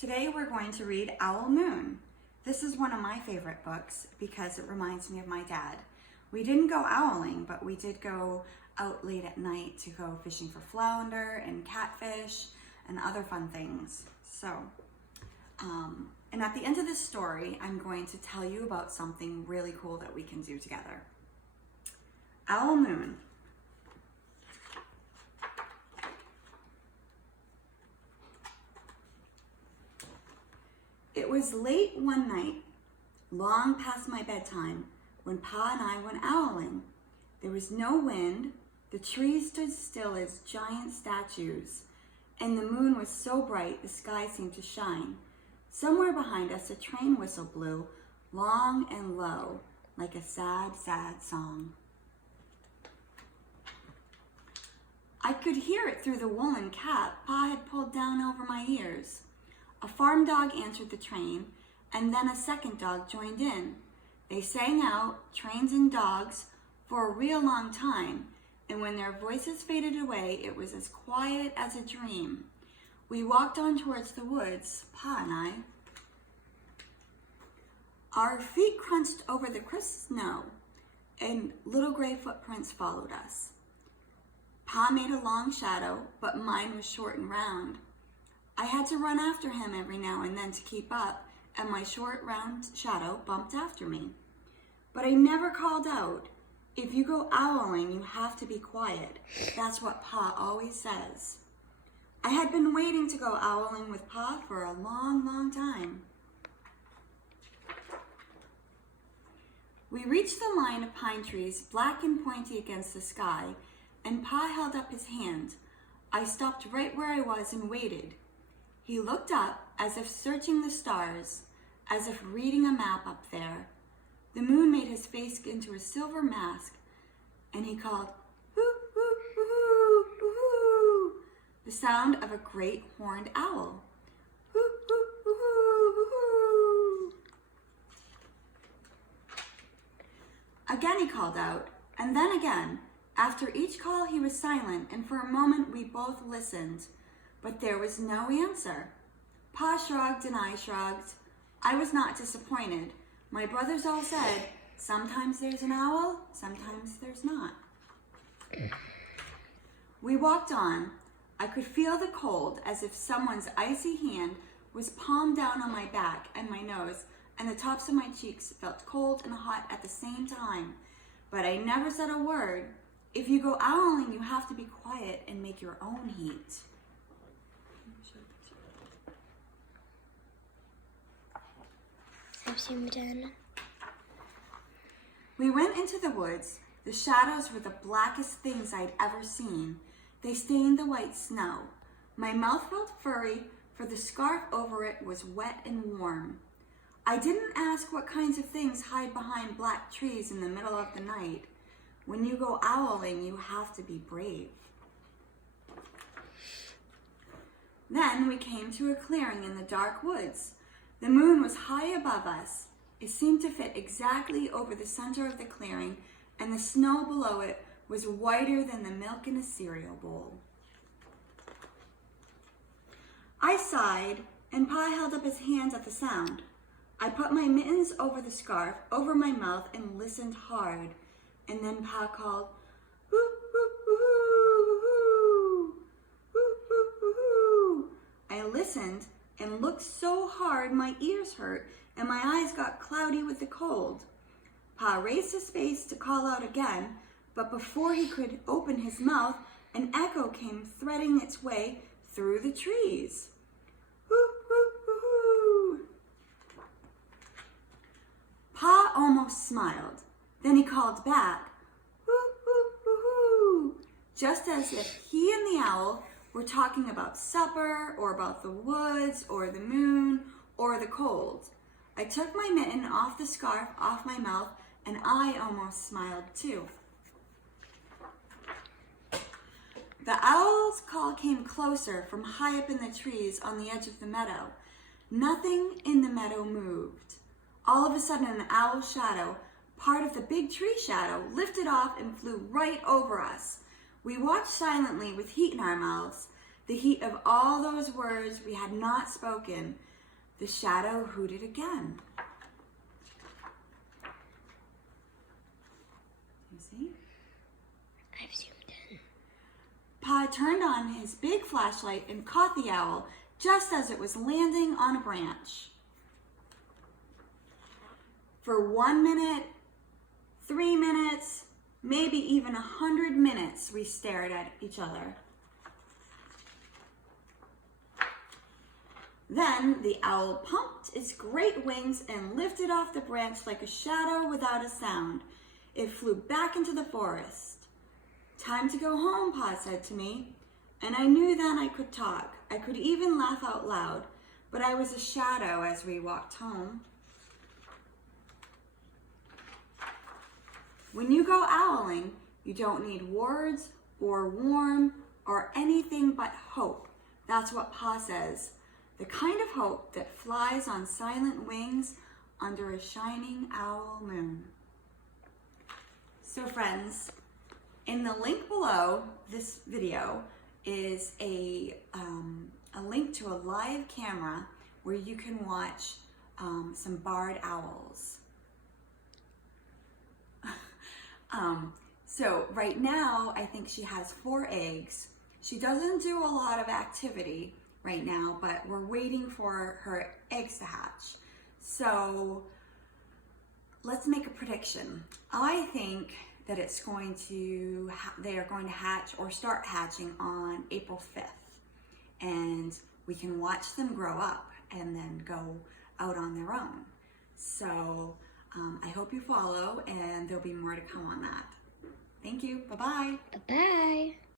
Today we're going to read Owl Moon. This is one of my favorite books because it reminds me of my dad. We didn't go owling, but we did go out late at night to go fishing for flounder and catfish and other fun things. And at the end of this story, I'm going to tell you about something really cool that we can do together. Owl Moon. It was late one night, long past my bedtime, when Pa and I went owling. There was no wind, the trees stood still as giant statues, and the moon was so bright the sky seemed to shine. Somewhere behind us a train whistle blew, long and low, like a sad, sad song. I could hear it through the woolen cap Pa had pulled down over my ears. A farm dog answered the train, and then a second dog joined in. They sang out, trains and dogs, for a real long time, and when their voices faded away, it was as quiet as a dream. We walked on towards the woods, Pa and I. Our feet crunched over the crisp snow, and little gray footprints followed us. Pa made a long shadow, but mine was short and round. I had to run after him every now and then to keep up, and my short, round shadow bumped after me. But I never called out. If you go owling, you have to be quiet. That's what Pa always says. I had been waiting to go owling with Pa for a long, long time. We reached the line of pine trees, black and pointy against the sky, and Pa held up his hand. I stopped right where I was and waited. He looked up, as if searching the stars, as if reading a map up there. The moon made his face into a silver mask, and he called, "Hoo, hoo, hoo, hoo, hoo," the sound of a great horned owl. Hoo, hoo, hoo, hoo, hoo. Again he called out, and then again. After each call he was silent, and for a moment we both listened. But there was no answer. Pa shrugged and I shrugged. I was not disappointed. My brothers all said, sometimes there's an owl, sometimes there's not. We walked on. I could feel the cold, as if someone's icy hand was palmed down on my back and my nose, and the tops of my cheeks felt cold and hot at the same time. But I never said a word. If you go owling, you have to be quiet and make your own heat. We went into the woods. The shadows were the blackest things I'd ever seen. They stained the white snow. My mouth felt furry, for the scarf over it was wet and warm. I didn't ask what kinds of things hide behind black trees in the middle of the night. When you go owling, you have to be brave. Then we came to a clearing in the dark woods. The moon was high above us. It seemed to fit exactly over the center of the clearing, and the snow below it was whiter than the milk in a cereal bowl. I sighed, and Pa held up his hands at the sound. I put my mittens over the scarf, over my mouth, and listened hard. And then Pa called, "Hoo, hoo, hoo, hoo, hoo, hoo, hoo, hoo." I listened and looked so hard my ears hurt and my eyes got cloudy with the cold. Pa raised his face to call out again, but before he could open his mouth, an echo came threading its way through the trees. Hoo, hoo, hoo, hoo. Pa almost smiled. Then he called back, "Hoo, hoo, hoo, hoo," just as if he and the owl were talking about supper, or about the woods, or the moon, or the cold. I took my mitten off the scarf off my mouth, and I almost smiled too. The owl's call came closer from high up in the trees on the edge of the meadow. Nothing in the meadow moved. All of a sudden, an owl's shadow, part of the big tree shadow, lifted off and flew right over us. We watched silently with heat in our mouths, the heat of all those words we had not spoken, The shadow hooted again. You see? I've zoomed in. Pa turned on his big flashlight and caught the owl just as it was landing on a branch. For 1 minute, 3 minutes, maybe even 100 minutes, we stared at each other. Then the owl pumped its great wings and lifted off the branch like a shadow without a sound. It flew back into the forest. "Time to go home," Pa said to me. And I knew then I could talk. I could even laugh out loud, but I was a shadow as we walked home. When you go owling, you don't need words or warm or anything but hope. That's what Pa says. The kind of hope that flies on silent wings under a shining owl moon. So friends, in the link below this video is a link to a live camera where you can watch some barred owls. So right now, I think she has 4 eggs. She doesn't do a lot of activity right now, but we're waiting for her eggs to hatch. So let's make a prediction. I think that it's going to, they are going to hatch or start hatching on April 5th. And we can watch them grow up and then go out on their own. So I hope you follow, and there'll be more to come on that. Thank you. Bye-bye. Bye-bye.